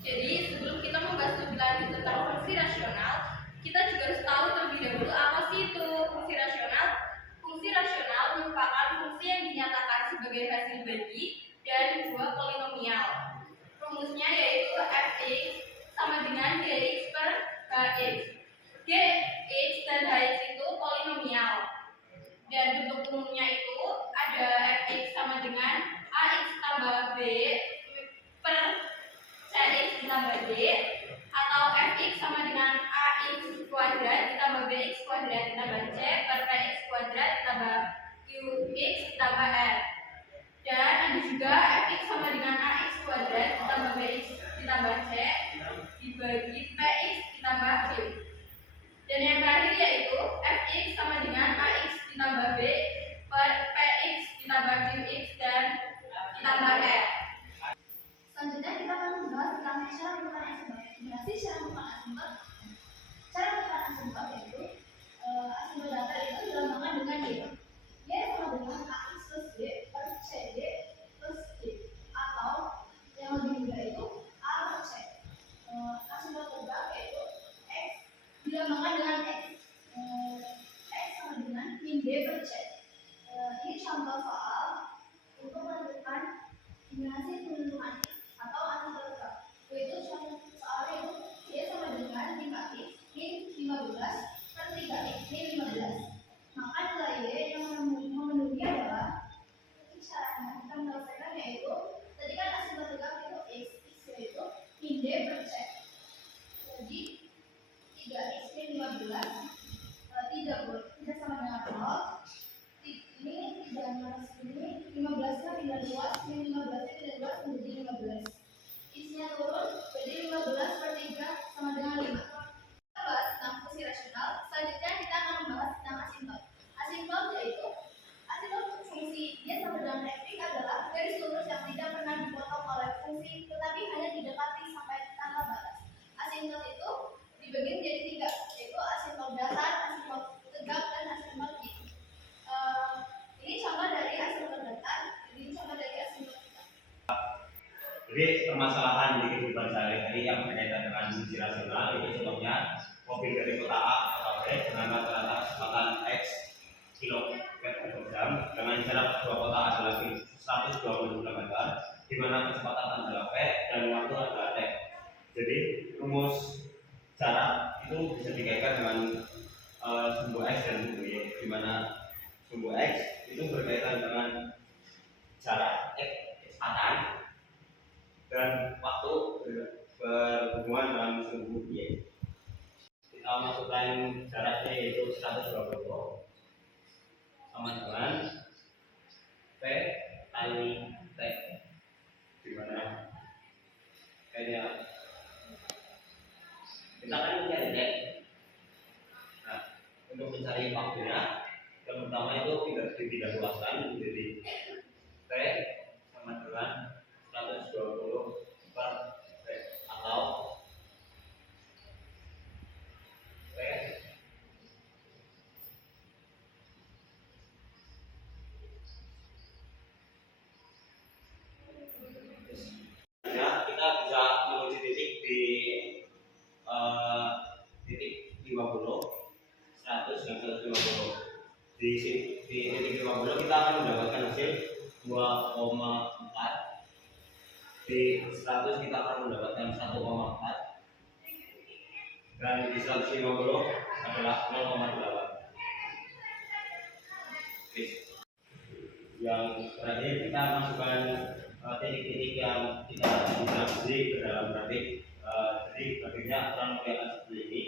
Jadi sebelum kita membahas lebih lanjut tentang fungsi rasional, kita juga harus tahu terlebih dahulu apa sih itu fungsi rasional. Fungsi rasional merupakan fungsi yang dinyatakan sebagai hasil bagi dari dua polinomial. Rumusnya yaitu fx sama dengan gx per hx. Gx dan hx itu polinomial. Dan bentuk umumnya itu ada fx sama dengan ax tambah b per cx ditambah d, atau fx sama dengan ax kuadrat ditambah bx kuadrat ditambah c per px kuadrat ditambah qx ditambah r. Dan ada juga fx sama dengan ax kuadrat ditambah bx ditambah c dibagi px ditambah q. Dan yang terakhir yaitu fx sama dengan ax ditambah b per px ditambah qx dan ditambah r. Selanjutnya kita akan membahas tentang cara menemukan asimptot. Gimana sih cara menemukan asimptot? Cara menemukan asimptot yaitu asimptot datar itu dilambangkan dengan y. Y sama dengan ax plus b per cd plus d, atau yang lebih mudah itu a per c. Asimptot tebak yaitu x dilambangkan dengan x. X sama dengan min b per c. Ini contoh soal untuk menentukan gimana sih menentukan atau asimptot tebak, yaitu soalnya itu y sama dengan 5x min 15 per 3x min 15. Maka nilai y yang memenuhi adalah caranya kita menyelesaikan yaitu tadi kan asimptot tebak itu x yaitu min d per c. Jadi 3x min 15 tidak sama dengan 0. Ini tidak minus ini 15-nya pindah luas, min 15-nya pindah luas menjadi 15. Isinya turun, jadi 15 per 3 sama dengan 5. Kita bahas tentang fungsi rasional. Selanjutnya kita akan membahas tentang asimptot. Asimptot yaitu asimptot fungsi y sama dengan fx adalah garis lurus yang tidak pernah dipotong oleh fungsi tetapi hanya didekati sampai tanpa batas. Asimptot itu dibagi menjadi 3, yaitu asimptot datar, asimptot tegak, dan asimptot y. Ini contoh dari asimptot datar, ini contoh dari asimptot tegak. Jadi permasalahan di kehidupan sehari-hari yang berkaitan dengan fungsi rasional itu contohnya mobil dari kota A atau B dengan rata-rata kecepatan x km per jam dengan jarak dua kota adalah 120 km, di mana kecepatan adalah v dan waktu adalah t. Jadi rumus jarak itu bisa dikaitkan dengan sumbu x dan sumbu y, di mana sumbu x itu berkaitan dengan jarak x kecepatan dan waktu berhubungan dengan sumbu y. Kita masukkan jaraknya yaitu 120 sama dengan v kali t, di mana kayaknya kita akan mencari t. Nah, untuk mencari waktunya yang pertama itu tidak luaskan menjadi t sama dengan 120 per t, atau t ya, kita bisa menuju titik di titik 50, 100 dan 150. Di titik 50 kita akan mendapatkan hasil 2,4. Di 100 kita akan mendapatkan 1,4, dan di 150 adalah 0,8. Yang terakhir kita masukkan titik-titik yang kita bisa beri ke dalam grafik. Jadi grafiknya kurang lebih akan seperti ini.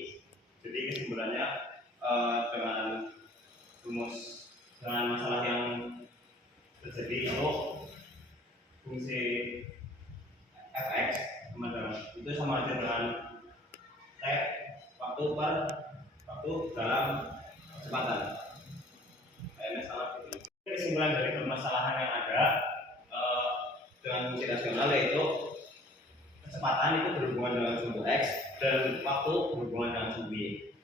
Jadi kesimpulannya dengan rumus dengan masalah yang terjadi itu fungsi fx itu sama aja dengan t waktu per waktu dalam kecepatan. Kayaknya salah gitu. Kesimpulan dari permasalahan yang ada dengan fungsi rasional yaitu kecepatan itu berhubungan dengan sumbu x dan waktu berhubungan dengan sumbu y.